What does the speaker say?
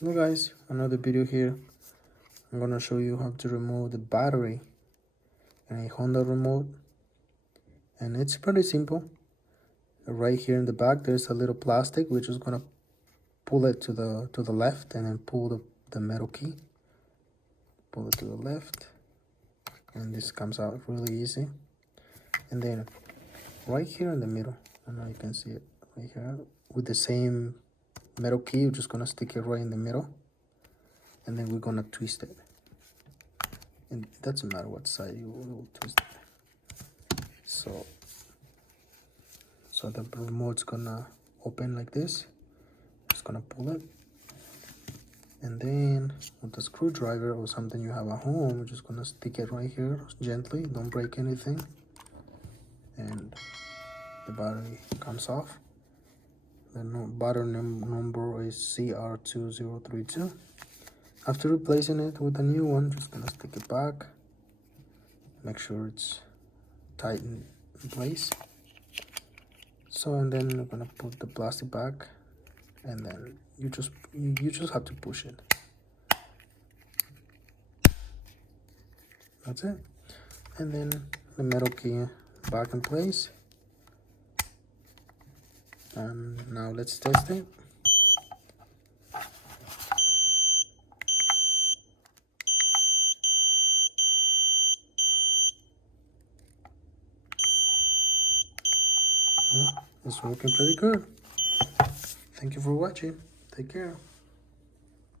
Hello guys, another video here. I'm gonna show you how to remove the battery in a Honda remote, and it's pretty simple. Right here in the back there's a little plastic. We're just gonna pull it to the left and then pull the metal key. Pull it to the left and this comes out really easy. And then right here in the middle, I don't know if you can see it right here, with the same metal key, you're just gonna stick it right in the middle, and then we're gonna twist it. And it doesn't matter what side you will twist it. So the remote's gonna open like this. Just gonna pull it, and then with a screwdriver or something you have at home, we're just gonna stick it right here gently. Don't break anything, and the battery comes off. The battery number is CR2032. After replacing it with a new one, just gonna stick it back. Make sure it's tight in place. So, and then we're gonna put the plastic back, and then you just have to push it. That's it. And then the metal key back in place. And now let's test it. It's working pretty good. Thank you for watching. Take care.